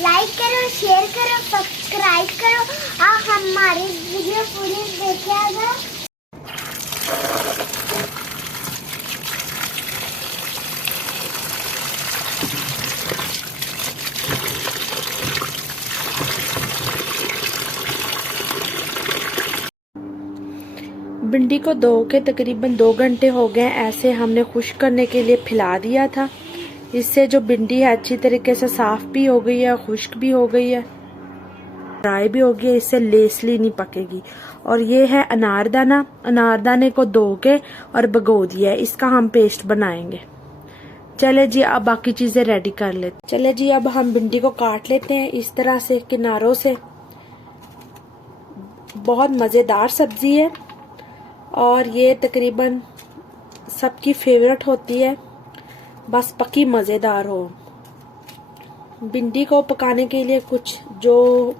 Like करो, share करो, subscribe करो और हमारी वीडियो पूरी देखिएगा। भिंडी को धो के तकरीबन 2 घंटे हो गए। ऐसे हमने खुश्क करने के लिए फैला दिया था। इससे जो भिंडी है अच्छी तरीके से साफ भी हो गई है, खुश्क भी हो गई है, ड्राई भी हो गई है। इससे लेसली नहीं पकेगी। और ये है अनारदाना। अनारदाने को धो के और भिगो दिया है। इसका हम पेस्ट बनाएंगे। चले जी अब बाकी चीजें रेडी कर लेते। चले जी अब हम भिंडी को काट लेते हैं इस तरह से किनारों से। बहुत मजेदार सब्जी है और ये तकरीबन सबकी फेवरेट होती है, बस पकी मज़ेदार हो। भिंडी को पकाने के लिए कुछ जो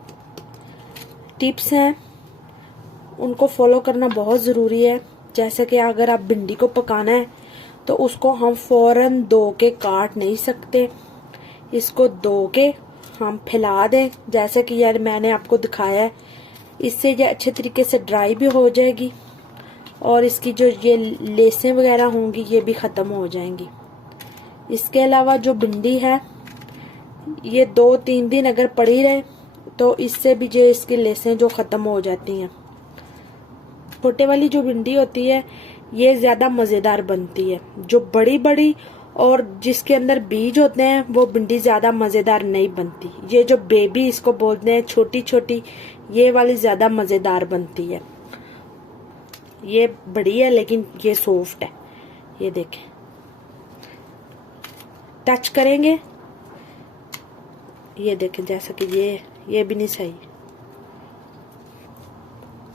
टिप्स हैं उनको फॉलो करना बहुत ज़रूरी है। जैसे कि अगर आप भिंडी को पकाना है तो उसको हम फौरन धो के काट नहीं सकते। इसको धो के हम फैला दें, जैसे कि यार मैंने आपको दिखाया है। इससे ये अच्छे तरीके से ड्राई भी हो जाएगी और इसकी जो ये लेसें वगैरह होंगी ये भी ख़त्म हो जाएंगी। इसके अलावा जो भिंडी है ये 2-3 दिन अगर पड़ी रहे तो इससे भी जो इसकी लेसें जो ख़त्म हो जाती हैं। छोटे वाली जो भिंडी होती है ये ज़्यादा मज़ेदार बनती है। जो बड़ी बड़ी और जिसके अंदर बीज होते हैं वो भिंडी ज़्यादा मज़ेदार नहीं बनती। ये जो बेबी इसको बोलते हैं, छोटी छोटी, ये वाली ज़्यादा मज़ेदार बनती है। ये बड़ी है लेकिन ये सॉफ्ट है। ये देखें, टच करेंगे ये देखें, जैसा कि ये भी नहीं सही।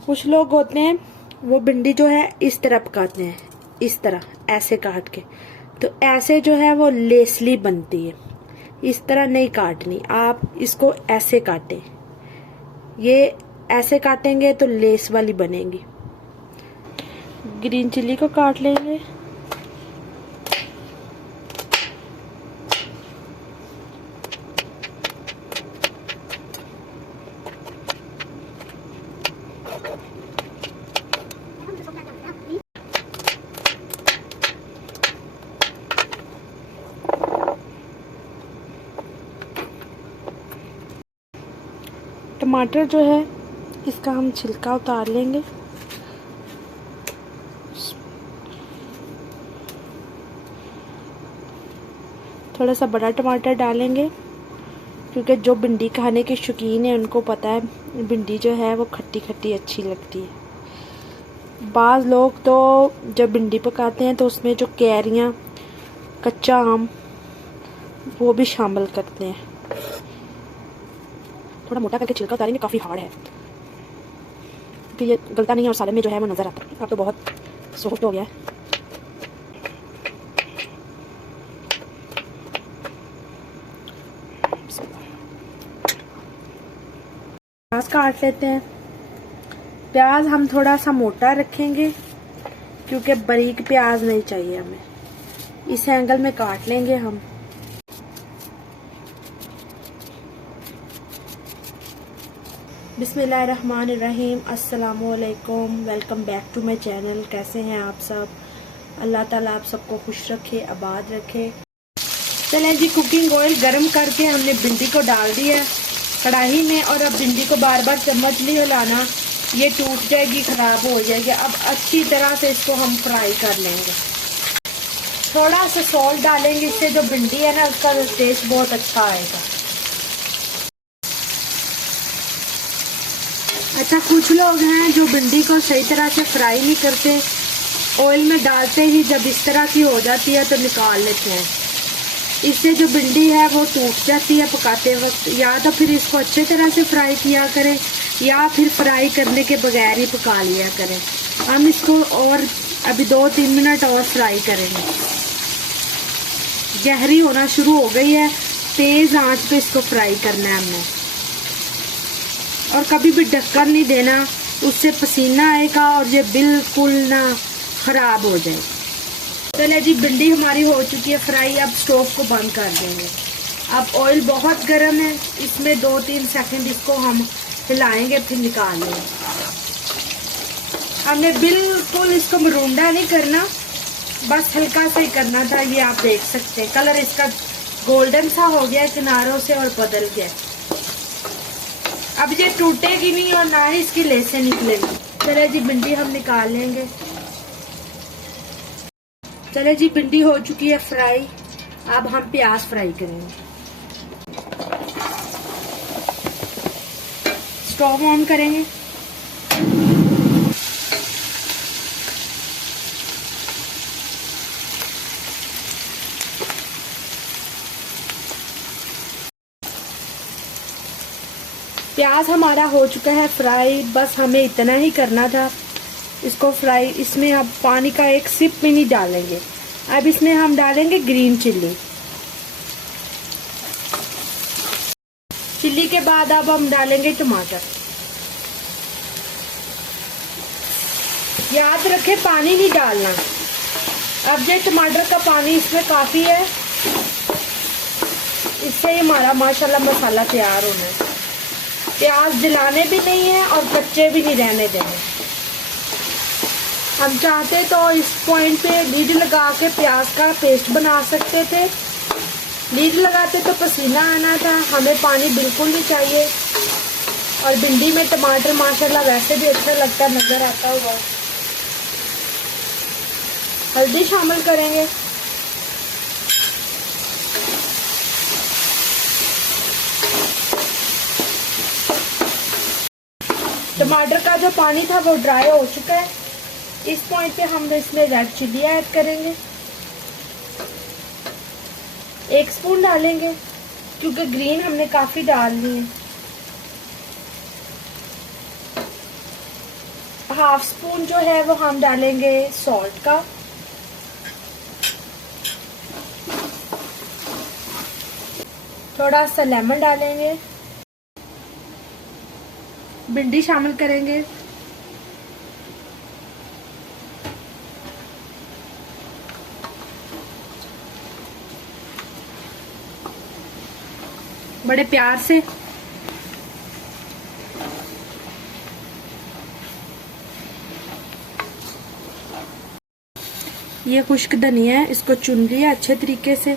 कुछ लोग होते हैं वो भिंडी जो है इस तरह पकाते हैं, इस तरह ऐसे काट के, तो ऐसे जो है वो लेसली बनती है। इस तरह नहीं काटनी, आप इसको ऐसे काटें। ये ऐसे काटेंगे तो लेस वाली बनेगी। ग्रीन चिल्ली को काट लेंगे। टमाटर जो है इसका हम छिलका उतार लेंगे। थोड़ा सा बड़ा टमाटर डालेंगे क्योंकि जो भिंडी खाने के शौकीन है उनको पता है भिंडी जो है वो खट्टी खट्टी अच्छी लगती है। बाज़ लोग तो जब भिंडी पकाते हैं तो उसमें जो कैरियाँ, कच्चा आम वो भी शामिल करते हैं। थोड़ा मोटा करके छिलका उतारेंगे, काफ़ी हार्ड है क्योंकि ये गलता नहीं है और सालन में जो है वो नज़र आता है। अब तो बहुत सॉफ्ट हो गया है। प्याज काट लेते हैं। प्याज हम थोड़ा सा मोटा रखेंगे क्योंकि बारीक प्याज नहीं चाहिए हमें। इस एंगल में काट लेंगे हम। बिस्मिल्लाहिर्रहमानिर्रहीम, अस्सलामुअलैकुम, welcome back to my channel. कैसे हैं आप सब? अल्लाह ताला आप सबको खुश रखे, आबाद रखे। चलें जी, कुकिंग ऑयल गरम करके हमने भिंडी को डाल दिया कढ़ाई में और अब भिंडी को बार बार चम्मच नहीं हिलाना, ये टूट जाएगी, खराब हो जाएगी। अब अच्छी तरह से इसको हम फ्राई कर लेंगे। थोड़ा सा सॉल्ट डालेंगे, इससे जो भिंडी है ना उसका टेस्ट बहुत अच्छा आएगा। अच्छा, कुछ लोग हैं जो भिंडी को सही तरह से फ्राई नहीं करते, ऑयल में डालते ही जब इस तरह की हो जाती है तो निकाल लेते हैं। इससे जो भिंडी है वो टूट जाती है पकाते वक्त। या तो फिर इसको अच्छे तरह से फ्राई किया करें या फिर फ्राई करने के बगैर ही पका लिया करें। हम इसको और अभी 2-3 मिनट और फ्राई करेंगे। गहरी होना शुरू हो गई है, तेज़ आंच पे इसको फ्राई करना है हमने। और कभी भी ढक्कन नहीं देना, उससे पसीना आएगा और ये बिल्कुल ना ख़राब हो जाए। चले जी, भिंडी हमारी हो चुकी है फ्राई। अब स्टोव को बंद कर देंगे। अब ऑयल बहुत गर्म है, इसमें 2-3 सेकंड इसको हम हिलाएंगे, फिर निकाल लेंगे। हमने बिल्कुल इसको मरूंडा नहीं करना, बस हल्का सा ही करना था। ये आप देख सकते हैं कलर इसका गोल्डन सा हो गया किनारों से और बदल गया। अब ये टूटेगी नहीं और ना ही इसकी लेसें निकलेंगी। चले जी भिंडी हम निकाल लेंगे। चले जी भिंडी हो चुकी है फ्राई। अब हम प्याज फ्राई करेंगे। स्टोव ऑन करेंगे। प्याज हमारा हो चुका है फ्राई, बस हमें इतना ही करना था इसको फ्राई। इसमें अब पानी का एक सिप भी नहीं डालेंगे। अब इसमें हम डालेंगे ग्रीन चिल्ली। चिल्ली के बाद अब हम डालेंगे टमाटर। याद रखें पानी नहीं डालना। अब ये टमाटर का पानी इसमें काफी है, इससे हमारा माशाल्लाह मसाला तैयार होना है। प्याज जलाने भी नहीं है और कच्चे भी नहीं रहने देने। हम चाहते तो इस पॉइंट पे लीड लगा के प्याज का पेस्ट बना सकते थे। लीड लगाते तो पसीना आना था, हमें पानी बिल्कुल नहीं चाहिए। और भिंडी में टमाटर माशाल्लाह वैसे भी अच्छा लगता नजर आता होगा। हल्दी शामिल करेंगे। टमाटर का जो पानी था वो ड्राई हो चुका है। इस पॉइंट पे हम इसमें रेड चिल्ली ऐड करेंगे। 1 स्पून डालेंगे क्योंकि ग्रीन हमने काफी डाल ली है। 1/2 स्पून जो है वो हम डालेंगे सॉल्ट का। थोड़ा सा लेमन डालेंगे। भिंडी शामिल करेंगे। बड़े प्यार से ये खुश्क धनिया है, इसको चुन लिया अच्छे तरीके से।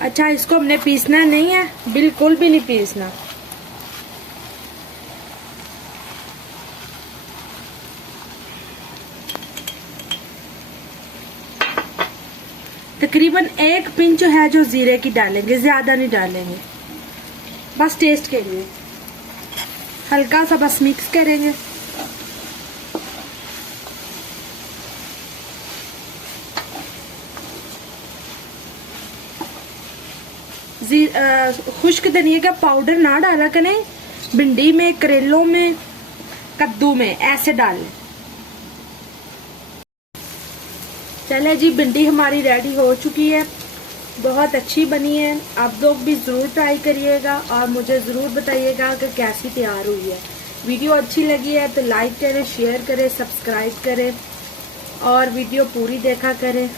अच्छा, इसको हमने पीसना नहीं है, बिल्कुल भी नहीं पीसना। तकरीबन 1 पिंच जो है जो जीरे की डालेंगे, ज्यादा नहीं डालेंगे, बस टेस्ट के लिए हल्का सा बस मिक्स करेंगे। खुश्क धनिया का पाउडर ना डाला करें, भिंडी में, करेलों में, कद्दू में ऐसे डालें। चले जी भिंडी हमारी रेडी हो चुकी है, बहुत अच्छी बनी है। आप लोग भी ज़रूर ट्राई करिएगा और मुझे ज़रूर बताइएगा कि कैसी तैयार हुई है। वीडियो अच्छी लगी है तो लाइक करें, शेयर करें, सब्सक्राइब करें और वीडियो पूरी देखा करें।